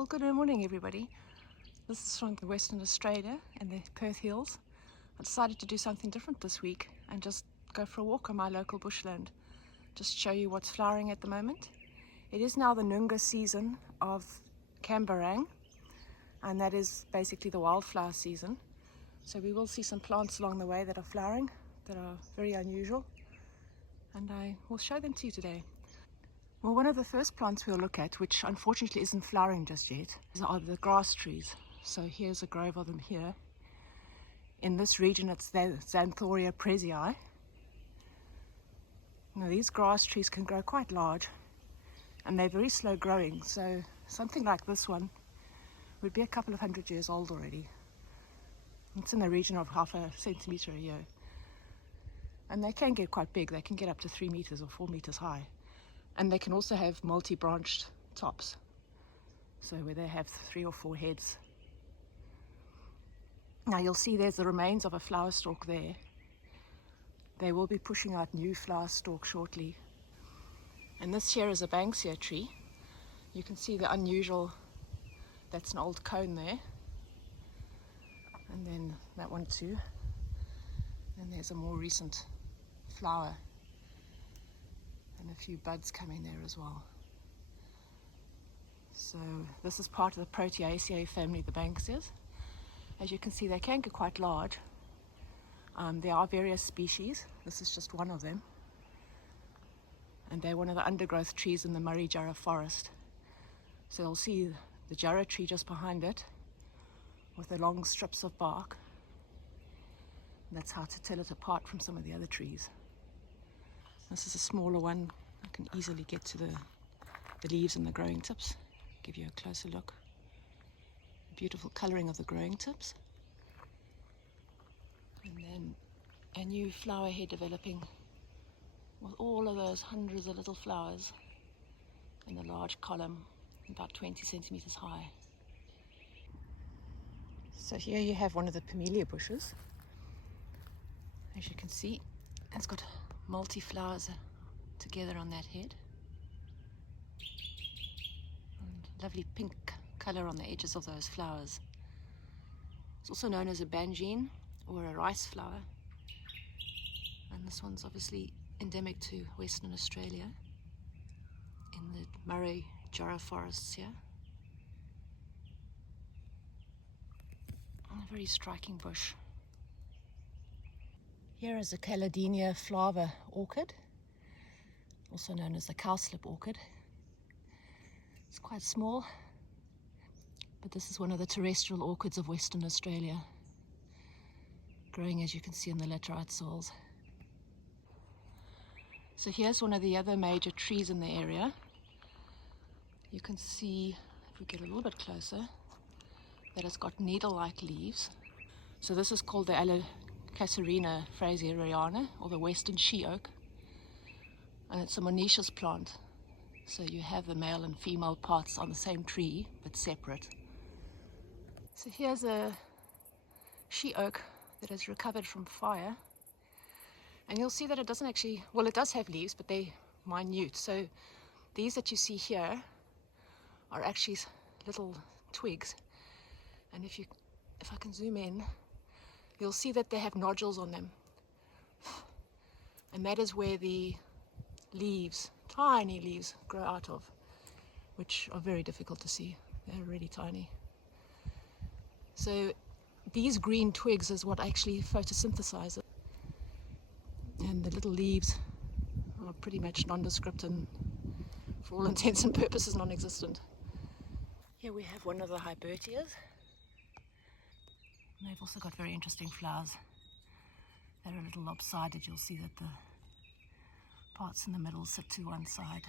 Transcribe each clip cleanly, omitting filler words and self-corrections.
Well, good morning everybody. This is from Western Australia and the Perth Hills. I decided to do something different this week and just go for a walk on my local bushland. Just show you what's flowering at the moment. It is now the Noongar season of Kambarang, and that is basically the wildflower season. So we will see some plants along the way that are flowering, that are very unusual, and I will show them to you today. Well, one of the first plants we'll look at, which unfortunately isn't flowering just yet, are the grass trees. So here's a grove of them here. In this region it's the Xanthoria presii. Now these grass trees can grow quite large and they're very slow growing, so something like this one would be a couple of 100 years old already. It's in the region of half a centimetre a year. And they can get quite big, they can get up to 3 meters or 4 meters high. And they can also have multi-branched tops, so where they have 3 or 4 heads. Now you'll see there's the remains of a flower stalk there. They will be pushing out new flower stalks shortly. And this here is a banksia tree. You can see the unusual, that's an old cone there. And then that one too. And there's a more recent flower. And a few buds coming there as well. So this is part of the Proteaceae family, the banksias. As you can see, they can get quite large. There are various species. This is just one of them. And they're one of the undergrowth trees in the Marri Jarrah forest. So you'll see the Jarrah tree just behind it with the long strips of bark. And that's how to tell it apart from some of the other trees. This is a smaller one. I can easily get to the leaves and the growing tips. Give you a closer look. Beautiful colouring of the growing tips. And then a new flower head developing with all of those hundreds of little flowers in a large column, about 20 centimetres high. So here you have one of the Pamelia bushes. As you can see, it's got multi-flowers together on that head. And lovely pink colour on the edges of those flowers. It's also known as a banjine or a rice flower. And this one's obviously endemic to Western Australia in the Marri Jarrah forests here. And a very striking bush. Here is a Caladinia flava orchid, also known as the cowslip orchid. It's quite small, but this is one of the terrestrial orchids of Western Australia, growing as you can see in the laterite soils. So here's one of the other major trees in the area. You can see, if we get a little bit closer, that it's got needle-like leaves. So this is called the Casarina fraseriana, or the western she oak, and it's a monoecious plant, so you have the male and female parts on the same tree but separate. So here's a she oak that has recovered from fire, and you'll see that it doesn't actually, well, it does have leaves, but they're minute. So these that you see here are actually little twigs, and if I can zoom in, you'll see that they have nodules on them, and that is where the leaves, tiny leaves, grow out of, which are very difficult to see. They're really tiny. So these green twigs is what actually photosynthesize it, and the little leaves are pretty much nondescript and for all intents and purposes non-existent. Here we have one of the Hybertias. And they've also got very interesting flowers. They're a little lopsided. You'll see that the parts in the middle sit to one side.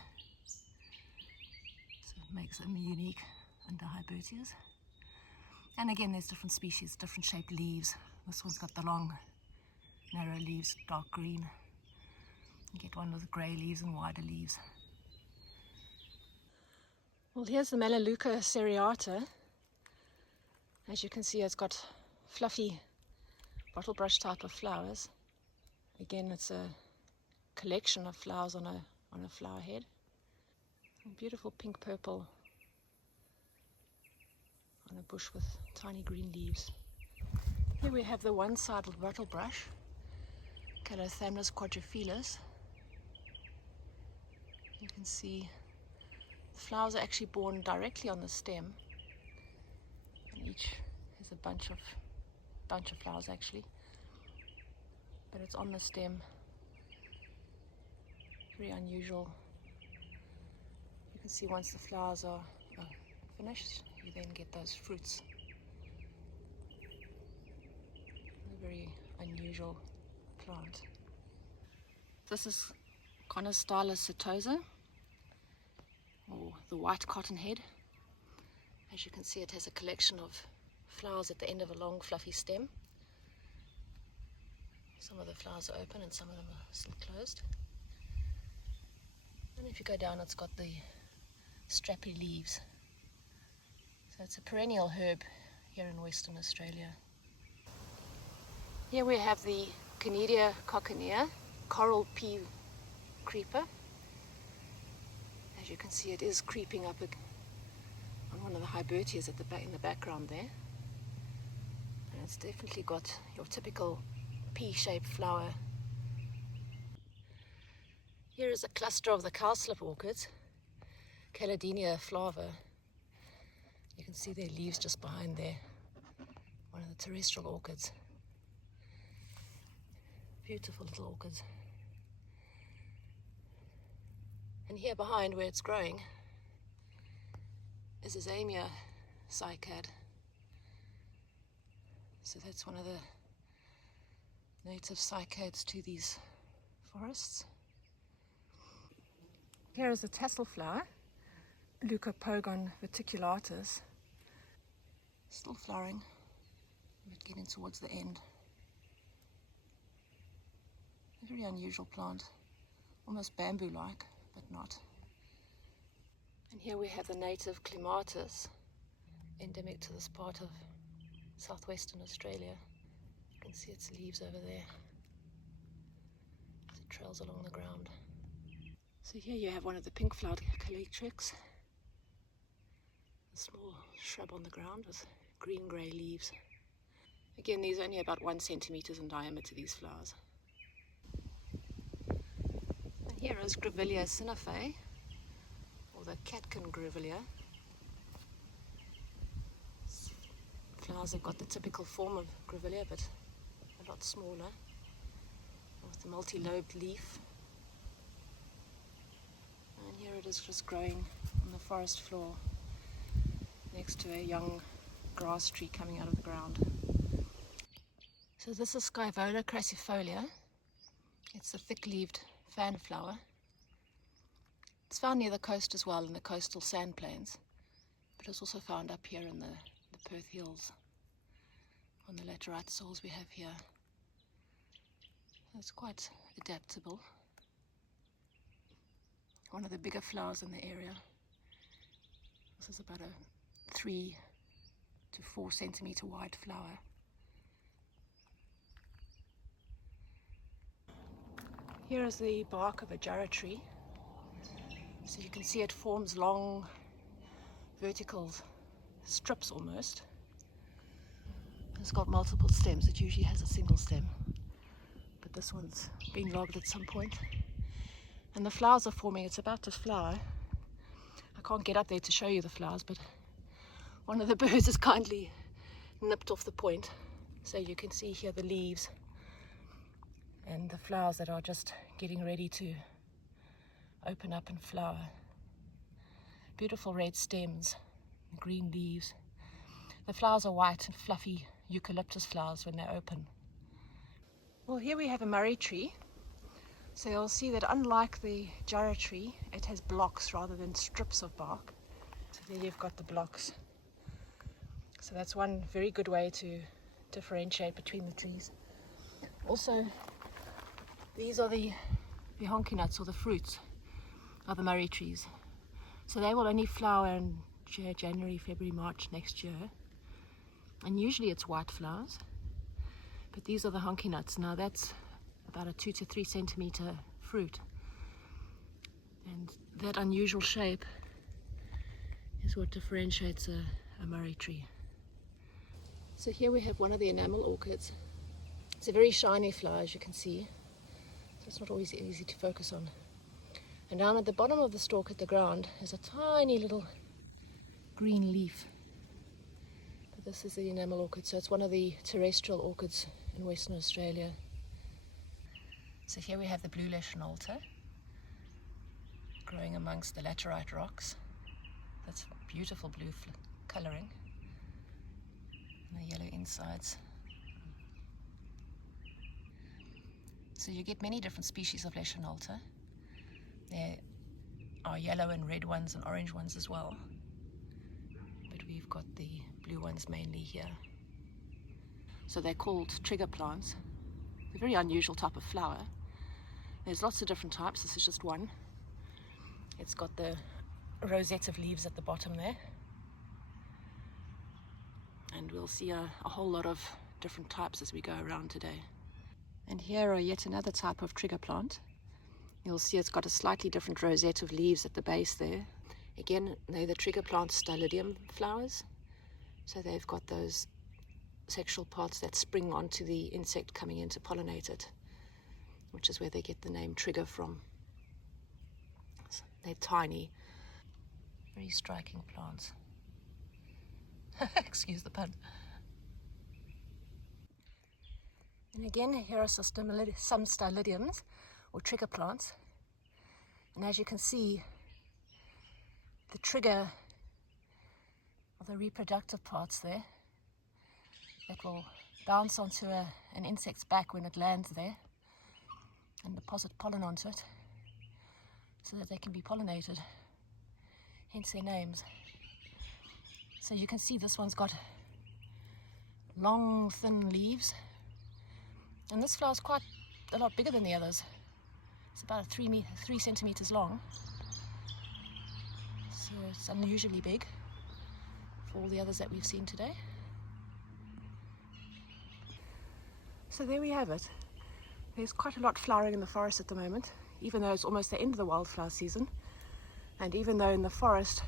So it makes them unique under Hybertias. And again, there's different species, different shaped leaves. This one's got the long, narrow leaves, dark green. You get one with grey leaves and wider leaves. Well, here's the Melaleuca seriata. As you can see, it's got fluffy bottle brush type of flowers. Again, it's a collection of flowers on a flower head. A beautiful pink purple on a bush with tiny green leaves. Here we have the one-sided wattlebrush, Calothamnus quadriphilus. You can see the flowers are actually borne directly on the stem, and each has a bunch of flowers actually, but it's on the stem. Very unusual. You can see once the flowers are finished, you then get those fruits. A very unusual plant. This is Conostylus setosa, or the white cottonhead. As you can see, it has a collection of flowers at the end of a long fluffy stem. Some of the flowers are open and some of them are still closed. And if you go down, it's got the strappy leaves. So it's a perennial herb here in Western Australia. Here we have the Canidia coccinea, coral pea creeper. As you can see, it is creeping up on one of the Hybertias at the back, in the background there. And it's definitely got your typical pea-shaped flower. Here is a cluster of the cowslip orchids, Caladinia flava. You can see their leaves just behind there, one of the terrestrial orchids. Beautiful little orchids. And here behind, where it's growing, is a Zamia cycad. So that's one of the native cycads to these forests. Here is a tassel flower, Leucopogon verticulatus, still flowering, but getting towards the end. A very unusual plant, almost bamboo-like, but not. And here we have the native Clematis, endemic to this part of southwestern Australia. You can see its leaves over there as it trails along the ground. So here you have one of the pink-flowered Calytrix, a small shrub on the ground with green-grey leaves. Again, these are only about 1 centimeter in diameter, these flowers. And here is Grevillea sinafe, or the catkin grevillea. Flowers have got the typical form of grevillea, but a lot smaller, with the multi-lobed leaf. And here it is just growing on the forest floor next to a young grass tree coming out of the ground. So this is Scaevola crassifolia. It's a thick-leaved fan flower. It's found near the coast as well, in the coastal sand plains, but it's also found up here in the Perth Hills, on the laterite soils we have here. It's quite adaptable. One of the bigger flowers in the area. This is about a 3 to 4 centimeter wide flower. Here is the bark of a Jarrah tree. So you can see it forms long vertical strips almost. It's got multiple stems. It usually has a single stem, but this one's been logged at some point. And the flowers are forming. It's about to flower. I can't get up there to show you the flowers, but one of the birds has kindly nipped off the point, so you can see here the leaves and the flowers that are just getting ready to open up and flower. Beautiful red stems, green leaves. The flowers are white and fluffy eucalyptus flowers when they open. Well, here we have a Marri tree. So you'll see that unlike the Jarrah tree, it has blocks rather than strips of bark. So there you've got the blocks. So that's one very good way to differentiate between the trees. Also, these are the honky nuts, or the fruits of the Marri trees. So they will only flower in January, February, March next year. And usually it's white flowers. But these are the honky nuts. Now that's about a 2 to 3 centimeter fruit. And that unusual shape is what differentiates a Marri tree. So here we have one of the enamel orchids. It's a very shiny flower, as you can see, so it's not always easy to focus on. And down at the bottom of the stalk at the ground is a tiny little green leaf. But this is the enamel orchid, so it's one of the terrestrial orchids in Western Australia. So here we have the blue leschenolter growing amongst the laterite rocks. That's beautiful blue colouring and the yellow insides. So you get many different species of leschenolter. There are yellow and red ones and orange ones as well, but we've got the blue ones mainly here. So they're called trigger plants. They're a very unusual type of flower. There's lots of different types. This is just one. It's got the rosette of leaves at the bottom there, and we'll see a whole lot of different types as we go around today. And here are yet another type of trigger plant. You'll see it's got a slightly different rosette of leaves at the base there. Again, they're the trigger plant stylidium flowers, so they've got those sexual parts that spring onto the insect coming in to pollinate it, which is where they get the name trigger from. So they're tiny, very striking plants. Excuse the pun. And again, here are some stylidiums, or trigger plants. And as you can see, the trigger are the reproductive parts there that will bounce onto an insect's back when it lands there and deposit pollen onto it so that they can be pollinated, hence their names. So you can see this one's got long, thin leaves, and this flower's quite a lot bigger than the others. It's about 3 centimeters long, so it's unusually big for all the others that we've seen today. So there we have it. There's quite a lot flowering in the forest at the moment, even though it's almost the end of the wildflower season, and even though in the forest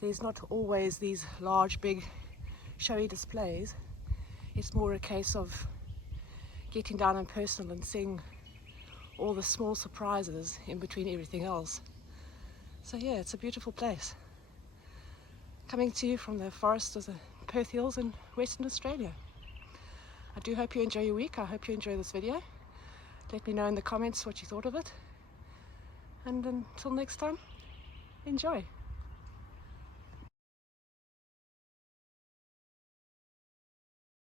there's not always these large, big, showy displays. It's more a case of getting down and personal and seeing all the small surprises in between everything else. So yeah, it's a beautiful place. Coming to you from the forests of the Perth Hills in Western Australia. I do hope you enjoy your week. I hope you enjoy this video. Let me know in the comments what you thought of it. And until next time, enjoy.